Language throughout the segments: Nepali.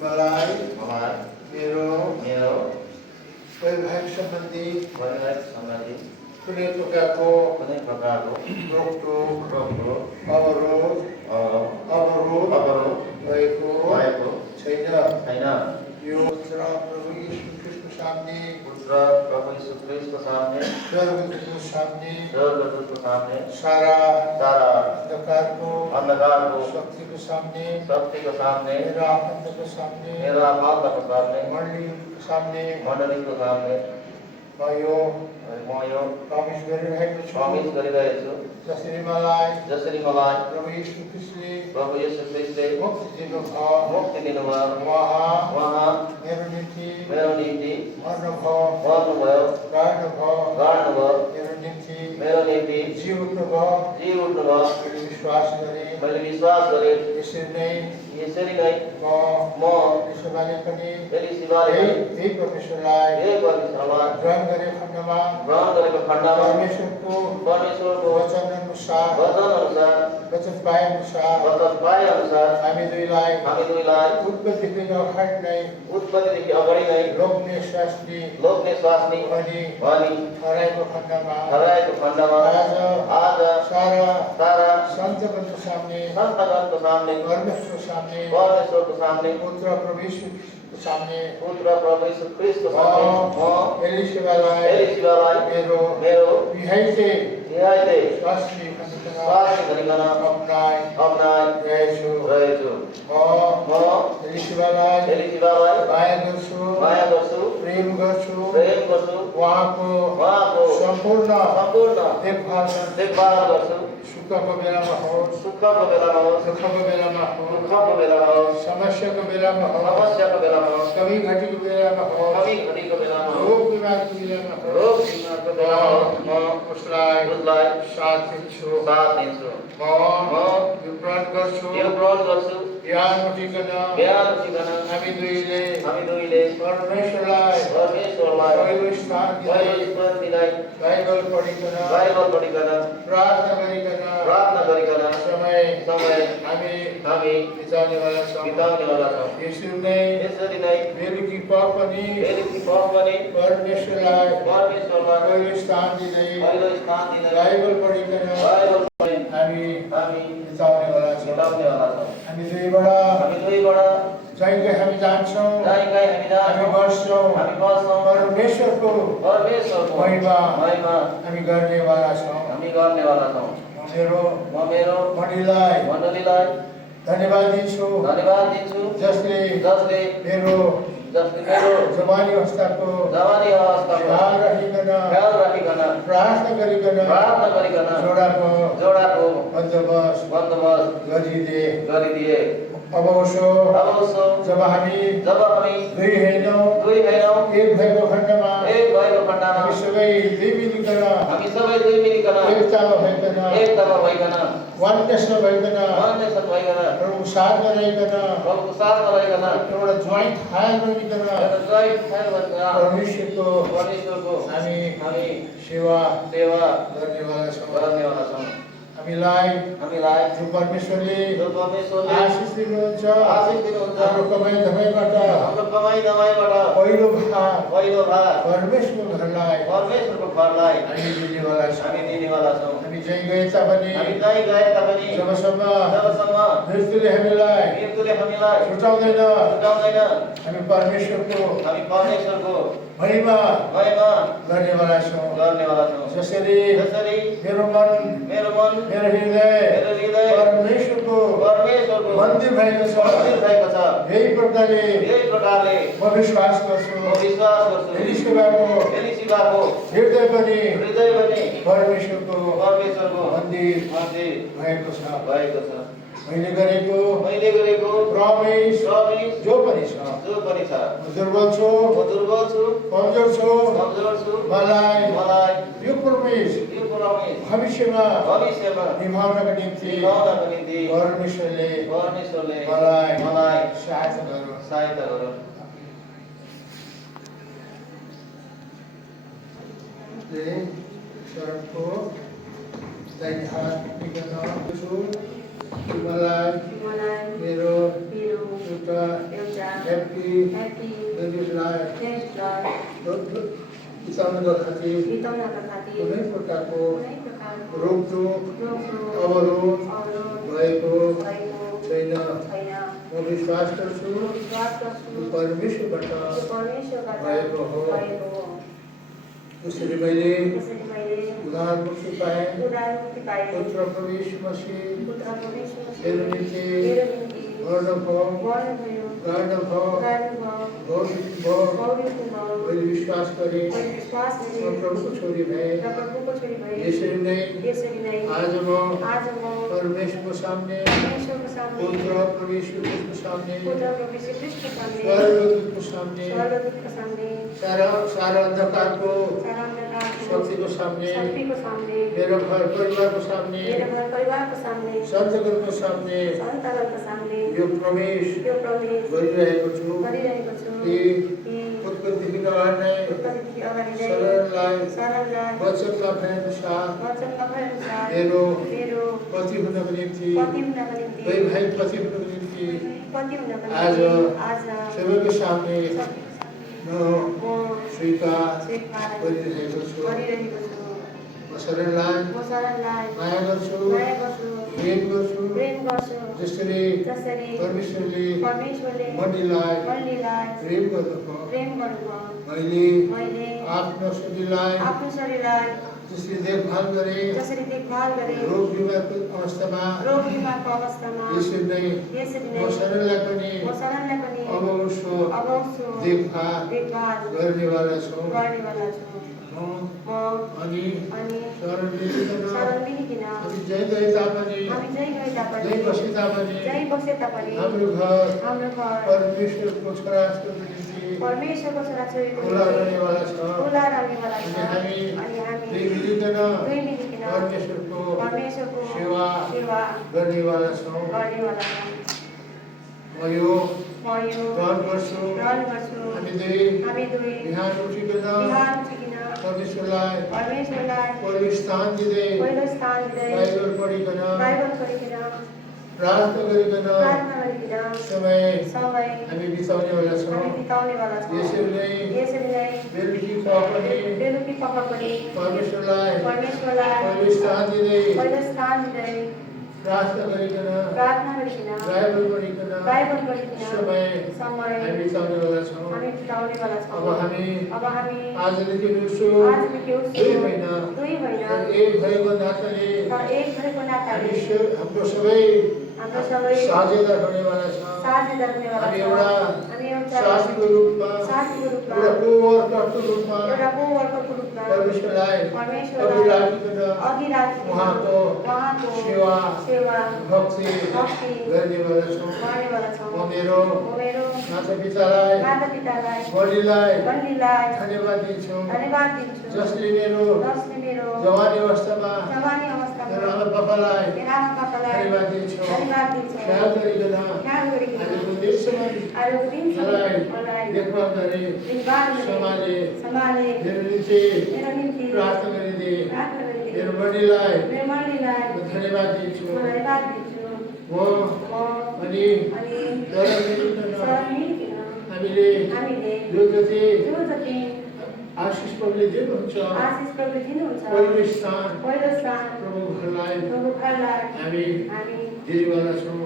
मलाई मलाई मेरो मेरो वैवाहिक सम्बन्धी कुनै कुनै प्रकारको रोकटोक रोकटोक अवरोध भएको छैन। यो पुत्र प्रभु यीशु ख्रीष्ट को सामने पुत्र प्रभु यीशु ख्रीष्ट को सामने स्वर्गदूतको सामने सारा अंधकार को शक्ति को सामने मेरा आफन्त को सामने मण्डली को सामने म यो प्रमिस गरिरहेको छु जसरी मलाई प्रभु यीशु ख्रीष्टले मुक्ति दिनुभयो उहाँ मेरो निम्ति मर्नुभयो गाड्नुभयो मेरो निम्ति जीव उठ्नुभयो मैले विश्वास गरेँ यसरी नै म एलिशिबाले पनि यही परमेश्वरलाई ग्रहण गरेको खण्डमा परमेश्वरको वचन अनुसार वचन पाए अनुसार हामी दुईलाई उत्पत्तिदेखि अगाडि नै लोग्ने स्वास्नी अनि हराएको खण्डमा आज सारा सन्तगणको सामने परमेश्वरको सामने पुत्र प्रभु यीशु ख्रीष्ट को सामने एलिशिबालाई मेरो विहाइते स्वास्नी गरिकन अपनाइ रहेछु। म एलिशिबालाई माया गर्छु प्रेम गर्छु उहाँको सम्पूर्ण देखभाल गर्छु। सुखको बेलामा होस् दुःखको बेलामा होस् समस्याको बेलामा होस् कमी घटीको बेलामा होस् रोग बिमारको बेलामा होस् म उसलाई साथ दिन्छु म यो प्रण गर्छु बिहान उठिकन हामी दुईले परमेश्वरलाई पहिलो स्थान दिँदै बाइबल पढिकन प्रार्थना गरिकन समय हामी बिताउनेवाला छौँ। यसरी नै बेलुकी पख पनि परमेश्वरलाई पहिलो स्थान दिँदै बाइबल पढिकन हामी बिताउनेवाला छौँ। हामी दुईबाट जहीँ हामी जान्छौँ हामी बस्छौँ परमेश्वरको महिमा हामी गर्नेवाला छौँ। म मेरो मण्डलीलाई धन्यवाद दिन्छु जसले मेरो जवानी अवस्थाको ख्याल राखिकन प्रार्थना गरिकन जोडाको बन्दोबस्त गरिदिए। अब जब हामी दुई हैनौँ एक भएको खण्डमा हामी सबै दुई मिलिकन एकतामा भइकन वान्नेसमा भइकन प्रभुको साथमा रहिकन एउटा ज्वाइन्ट फायर बनिकन परमेश्वरको हामी सेवा गर्नेवाला छौँ। हामीलाई जो परमेश्वरले आशिष दिनुहुन्छ हाम्रो कमाइ धमाइबाट पहिलो भाग परमेश्वरको घरलाई हामी दिनेवाला छौँ। हामी जहीँ गए तापनि जबसम्म मृत्युले हामीलाई छुटाउँदैन हामी परमेश्वरको महिमा गर्नेवाला छौँ। जसरी मेरो मन मेरो हृदय परमेश्वरको मन्दिर भएको छ यही प्रकारले म विश्वास गर्छु एलिशिबाको हृदय पनि परमेश्वरको मन्दिर भएको छ। मैले गरेको प्रमिस जो पनि छ म दुर्बल छु कमजोर छु मलाई यो प्रमिस भविष्यमा निभाउनका निम्ति परमेश्वरले मलाई सहायता गरोस्। शरणको दाहिने हात निकाल्न छु। मलाई मेरो एउटा एउटा ह्याप्पी देशलाई बिताउनका खातिर कुनै प्रकारको रोकटोक अवरोध भएको छैन। म विश्वास गर्छु परमेश्वरबाट भएको हो। त्यसरी मैले उद्धार मुक्ति पाएँ। पुत्र प्रवेश मसीह मेरो निम्ति गर्नुभयो मैले विश्वास गरेँ म प्रभुको छोरी भएँ। यसरी नै आज म परमेश्वरको सामने पुत्र प्रवेश क्रिस्टको सामने स्वर्गदूतको सामने सारा अंधकारको शक्तिको सामने मेरो घर परिवारको सामने सन्तगणको सामने यो प्रवेश गरिरहेको छु कि उत्पत्तिदेखि अगाडि नै सरललाई वचनका भएअनुसार मेरो पति हुनको निम्ति दुई भाइ पति हुनको निम्ति आज सबैको सामने म स्वीकार गरिरहेको छु। म सरललाई माया गर्छु प्रेम गर्छु जसरी परमेश्वरले मण्डलीलाई प्रेम गर्नुभयो। मैले आफ्नो शरीरलाई जसरी देखभाल गरे रोग बिमारको अवस्थामा यसरी नै म सरललाई पनि अब उसको देखभाल गर्नेवाला छु। अनि शरण लिइकन हामी जहीँ गए तापनि जहीँ बसे तापनि हाम्रो घर परमेश्वरको छोराछोरीको निम्ति खुला रहनेवाला छ। अनि हामी दुई मिलिकन परमेश्वरको सेवा गर्नेवाला छौँ। म यो ग्रहण गर्छु। हामी दुई बिहान उठिकन परमेश्वरलाई पहिलो स्थान दिँदै बाइबल पढिकन प्रार्थना गरिकन समय हामी बिताउनेवाला छौँ। यसरी नै बेलुकी पख पनि परमेश्वरलाई पहिलो स्थान दिँदै प्रार्थना गरिकन बाइबल पढिकन समय हामी बिताउनेवाला छौँ। अब हामी आजदेखि दुई महिना एक भएको नाताले हाम्रो सबै साझेदार हुनेवाला छ। हामी एउटा साथीको रूपमा एउटा कोवर्करको रूपमा परमेश्वरलाई अघि राखिकन उहाँको सेवा भक्ति गर्नेवाला छौँ। म मेरो माता पितालाई मण्डलीलाई धन्यवाद दिन्छु जसले मेरो जवानी अवस्थामा मेरो आमा बाबालाई धन्यवाद दिन्छु। ख्याल गरिकन आजको दिनसम्म मलाई देखभाल गरे सम्हाले मेरो निम्ति प्रार्थना गरिदिए। मेरो मण्डलीलाई धन्यवाद दिन्छु। म अनि हामीले जो जति आशिष प्रभुले दिनुहुन्छ पहिलो स्थान प्रभु घरलाई हामी दिनेवाला छौँ।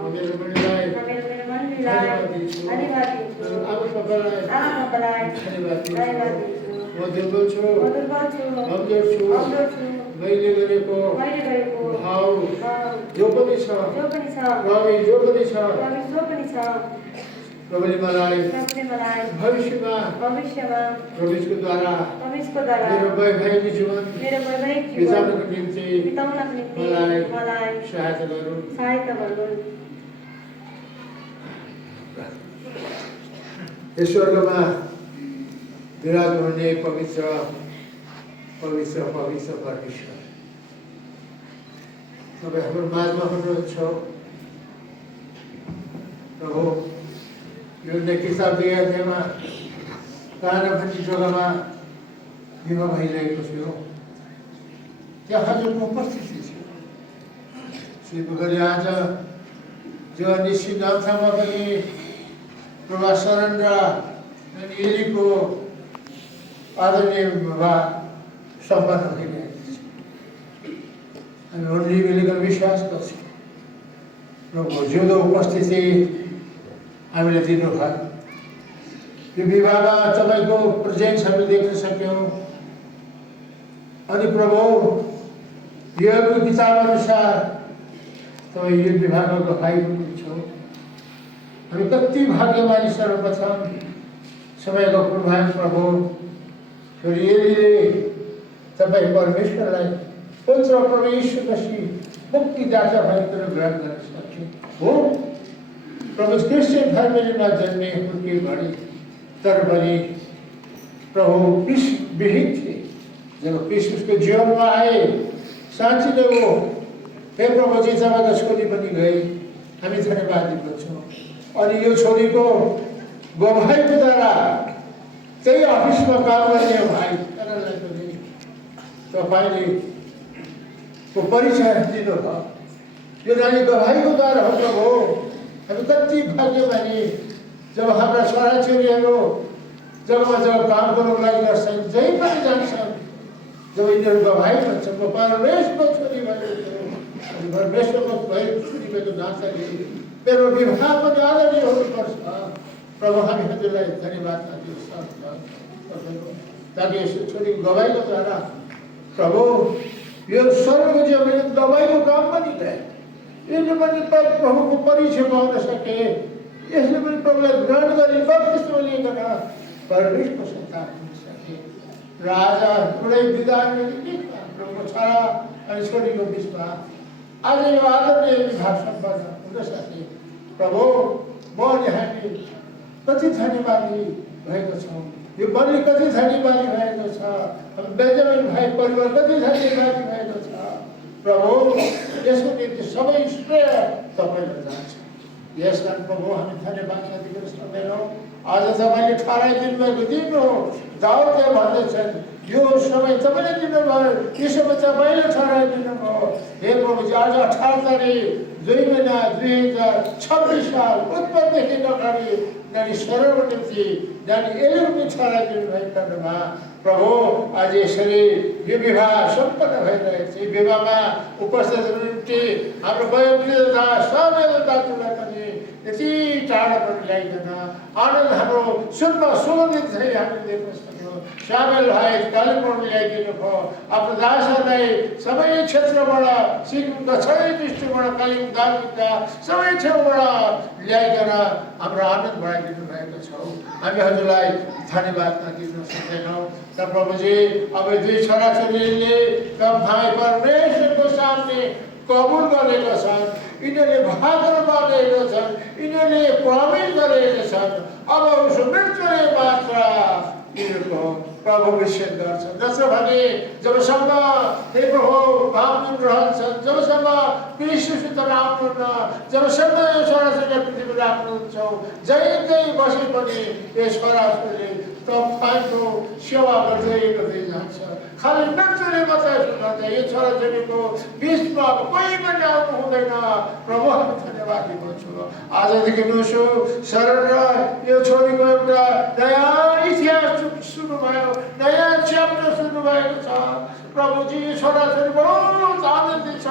म मेरो मण्डलीलाई धन्यवाद दिन्छु। आमा बाबालाई धन्यवाद दिन्छु। म दुर्बल छु कमजोर छु। मैले गरेको भाव जो पनि छ प्रभु जो पनि छ प्रभुले मलाई भविष्यमा प्रभुको द्वारा मेरो वैवाहिक जीवन बिताउनको निम्ति मलाई सहायता गरून्। स्वर्गमा विराज हुने पवित्र परमेश्वर तपाईँ हाम्रो माझमा हुनुहुन्छ। प्रभु यो किताब दिएमा तारा भन्ने जग्गामा विवाह भइरहेको थियो। त्यहाँ हजुरको उपस्थिति थियो। श्री गरी आज जो निश्चिन्तामा पनि प्रभा शरण र एलीको आदरणीय विवाह सम्पन्न भइरहेको छ। हामी उनीहरूले विश्वास गर्छौँ प्रभु जिउँदो उपस्थिति हामीले दिनुभयो। यो विवाहमा तपाईँको प्रेजेन्स हामीले देख्न सक्यौँ। अनि प्रभु योगको किताब अनुसार तपाईँ यो विवाहको गवाही हुनुहुन्छ। हामी कति भाग्यमानी सर्वप्रथम समयको पूर्वाह्न प्रभु छोरीले तपाईँ परमेश्वरलाई पुत्र प्रभु यीशु मसीह मुक्तिदाता भएर ग्रहण गर्न सक्यो हो। प्रभु क्रिस्चियन फ्यामिलीमा जन्मे हुर्के बढे तर पनि प्रभु विहीन थिए। जब क्रिस्टको जीवनमा आए साँच्ची नै हो हे प्रभुजी तपाईँको छोरी पनि गए। हामी धन्यवाद दिन्छौँ। अनि यो छोरीको गवाहीको द्वारा त्यही अफिसमा काम गर्ने भाइ तरलाई पनि तपाईँले परिचय दिनुभयो। यो नानी गवाहीको द्वारा हो प्रभु। हामी कति भाग्यमानी जब हाम्रा छोराछोरीहरू जब काम गर्नुको लागि गर्छन् जहीँ पनि जान्छन् जब यिनीहरू गवाही भन्छन् म परमेश्वरको छोरी भएको छु अनि परमेश्वरको भएको छोरी भएको नाताले मेरो विवाह पनि आदरणीय हुनुपर्छ। प्रभु हामी हजुरलाई धन्यवाद दिन्छौँ ताकि यस छोरीको गवाहीको द्वारा प्रभु यो स्वर्गको जीवनमा गवाहीको काम पनि गए। यसले पनि प्रभुको परिचय पाउन सके। यसले पनि प्रभुलाई ग्रहण गरी बत्तिसमा लिएर परमेश्वरको सन्तान हुन सके। र आज कुनै विधान प्रभुको छोरा अनि छोरीको बिचमा आज यो आदरणीय विवाह सम्पन्न हुन सके। प्रभु म अनि हामी कति धन्यवादी भएको छौँ। यो बलि कति धन्यवादी भएको छ। बेन्जामिन भाइ परिवार कति धन्यवादी भएको छ। प्रभु यसको निम्ति सबै श्रेय तपाईँलाई जान्छ। यस कारण प्रभु हामी धन्यवाद दिन सक्दैनौँ। आज तपाईँले ठहराइदिनु भएको दिन हो। दाउदले भन्दछन् यो समय तपाईँले दिनुभयो, यो समय तपाईँले ठहराइदिनु भयो। हे प्रभुजी आज 18 तारिक 2 महिना 2026 साल उत्पत्तिदेखि अगाडि नानी शरणको निम्ति नानी एलिको ठहराइदिनु भएको कारणमा प्रभु आज यसरी यो विवाह सम्पन्न भइरहेको छ। विवाहमा उपस्थित हुनु निम्ति हाम्रो वयोवृद्ध दाजुलाई पनि यति टाढाबाट ल्याइकन आनन्द हाम्रो सुनमा सुगन्धित चाहिँ हामीले देख्न सक्यौँ। सामेल भाइ कालिम्पोङ ल्याइदिनु भयो। आफ्नो दासहरूलाई सबै क्षेत्रबाट सिक्किम दक्षिणी डिस्ट्रिक्टबाट कालिम्पोङ दार्जिलिङका सबै ठाउँबाट ल्याइकन हाम्रो आनन्द बढाइदिनु भएको छौँ। हामी हजुरलाई धन्यवाद दिन सक्दैनौँ। र प्रभुजी अब दुई छोराछोरीले भाइ परमेश्वरको सामने कबुल गरेका छन्। यिनीहरूले भागहरू गरेका छन्। यिनीहरूले प्रमिस गरेका छन्। अब उसो मृत्युले मात्र यिनीहरूको प्रभु विषय गर्छन्। जसो भने जबसम्म हे प्रभु भावुन रहन्छन्, जबसम्म क्रिस्टसित आउनुहुन्न, जबसम्म यो छोराछोरीलाई पृथ्वीमा राख्नुहुन्छौँ, जहीँ बसे पनि यो छोराछोरीले तपाईँको सेवा गर्दै जान्छ। खालि मृत्युले मात्रै सुनाउँछ। यो छोराछोरीको बिचमा अब कोही पनि आउनु हुँदैन। प्रभु हामी धन्यवाद दिन्छौँ। आजदेखि उसो शरण र यो छोरीको एउटा नयाँ इतिहास सुरु भयो, नयाँ च्याप्टर सुरु भएको छ। प्रभुजी छोराछोरी बहुत आनन्दित छ,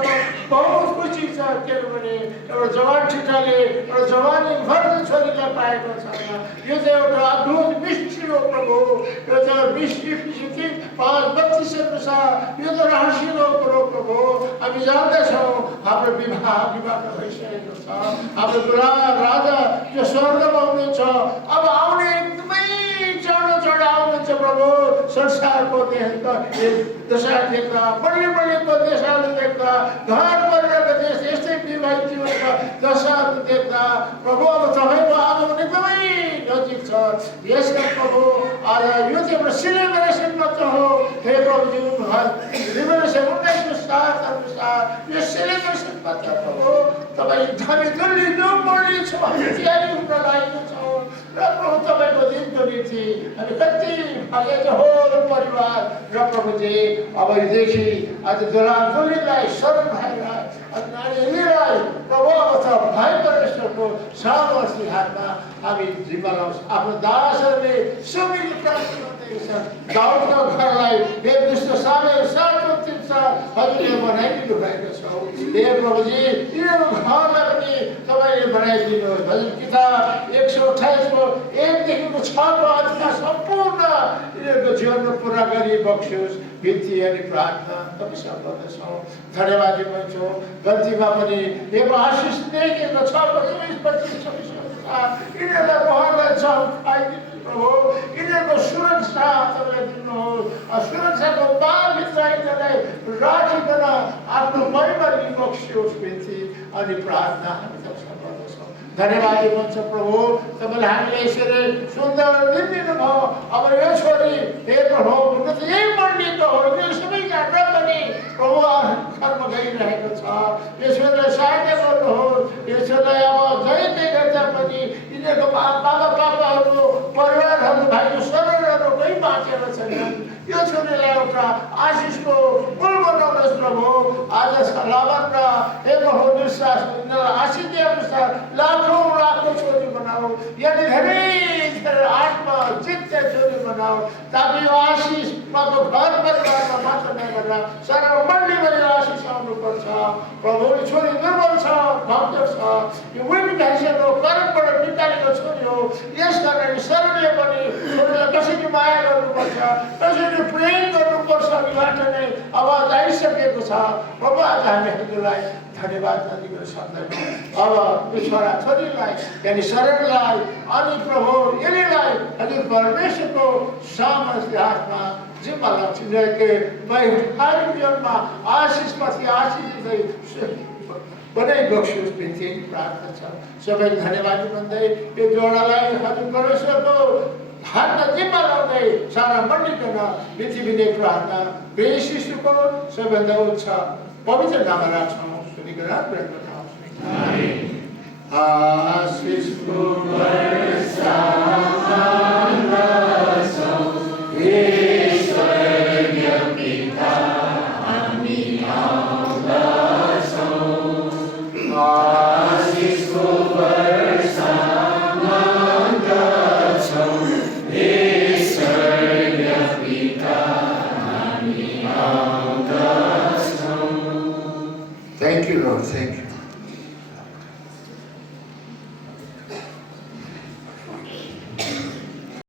बहुत खुसी छ। किनभने एउटा जवान ठिटाले एउटा जवानी भर्ने छोरीलाई पाएको छ। यो चाहिँ एउटा अद्भुत मिस्ट्री हो प्रभु। यो चाहिँ मिस्ट्री 5:32 छ। यो त रहस्य हो प्रभु। हामी जान्दछौँ हाम्रो विवाह भइसकेको छ। हाम्रो बुढा राजा जो स्वर्गमा हुनुहुन्छ अब आउने एकदमै चाँडो आउनुहुन्छ प्रभु। संसारको दशा देख्दा बलिएको देशहरू देख्दा घर परिवारको देश यस्तै विवाहित जीवनका दशाहरू देख्दा प्रभु अब तपाईँको आगमन एकदमै नजिक छ। यसका प्रभु आज यो चाहिँ एउटा सेलिब्रेसन मात्र हो। हे प्रभुजी रिभेलेसन 19:7 अनुसार यो सेलिब्रेसन मात्र प्रभु। तपाईँ हामी जसले जो मर्ने छौँ हामी तयारी हुन लागेको छौँ। र प्रभु तपाईँको दिनको निम्ति हामी कति भाग्य हो परिवार र प्रभुजी अब योदेखि आज दुलालाई शरण भाइलाई नानीलाई प्रभु अब त भाइ परमेश्वर सामर्थ्य हातमा हामी जिम्मा लाउँछ आफ्नो दासहरूले सबैले प्राप्त गर्दैछ दाउदको घरलाई हे दुष्ट सामेल 703 हजुरले बनाइदिनु भएको छ हे प्रभुजी यिनीहरूको घरलाई पनि तपाईँले बनाइदिनुहोस् हजुर किताब 128 को 1 देखिको 6 को अध्याय सम्पूर्ण यिनीहरूको जीवनमा पुरा गरी बक्स्योस् बिन्ती अनि प्रार्थना तपाईँसँग गर्दछौँ धन्यवाद दिन्छौँ गल्तीमा पनि हे आशिष दिएको छ 25-26 यिनीहरूलाई उहाँलाई खाइदिनु प्रभु यिनीहरूको सुरक्षा तपाईँले दिनुहोस् सुरक्षाको बारभित्र यिनीहरूलाई राखिकन आफ्नो महिमा बक्स्योस् बिन्ती अनि प्रार्थना हामी तपाईँसँग गर्दछौँ धन्यवाद दिनुहुन्छ प्रभु तपाईँले हामीलाई यसरी सुन्दर दिन दिनुभयो अब यो छोरी हे प्रभु हुन त यही मण्डलीको हो यो सबै जानेर पनि प्रभु कर्म गइरहेको छ यसोलाई सहायता गर्नुहोस् यसोलाई अब जहिले गर्दा पनि यिनीहरूको बाबाहरू परिवारहरू भाइको शरीरहरू कोही बाँचेर छैनन् यो छोरीलाई एउटा आशिषको मूल बनाउनुहोस् प्रभु आज लाभन र हे प्रभु विश्वास आशिष अनुसार लाखौँ छोरी बनाऊ यदि धेरै आत्मा जित्ने छोरी बनाऊ ताकि यो आशिष उहाँको घर परिवारमा मात्र नगरेर सारा मण्डलीमा यो आशिष आउनुपर्छ प्रभु छोरी दुर्बल छ भक्तर छ यो विभिन्न हो कर्मबाट निकालेको छोरी हो यस कारणले शरीरले पनि छोरीलाई कसरी माया गर्नुपर्छ कसरी प्रेम गर्नुपर्छ अघिबाट नै आवाज आइसकेको छ प्रभु आज हामी हजुरलाई धन्यवाद नदिन सक्दैनौँ अब यो छोरा छोरीलाई यानि शरीरलाई अनि प्रभु यिनीलाई हजुर परमेश्वरको सामर्थ्य हातमा जिम्मा लाग्छ यिनीहरूको वैवाहिक जीवनमा आशिषपछि आशिष दिँदै बनाइ बक्स्योस् बिन्ती प्रार्थना छ सबैले धन्यवाद भन्दै यो जोडालाई हजुर परमेश्वरको हातमा जिम्मा लाउँदै सारा मण्डलीकन बिन्ती बिन्दै प्रार्थना शिशुको सबैभन्दा उच्च पवित्र नाममा राख्छौँ सुनिकन आशिषको वर्षा Thank you, Lord. Thank you.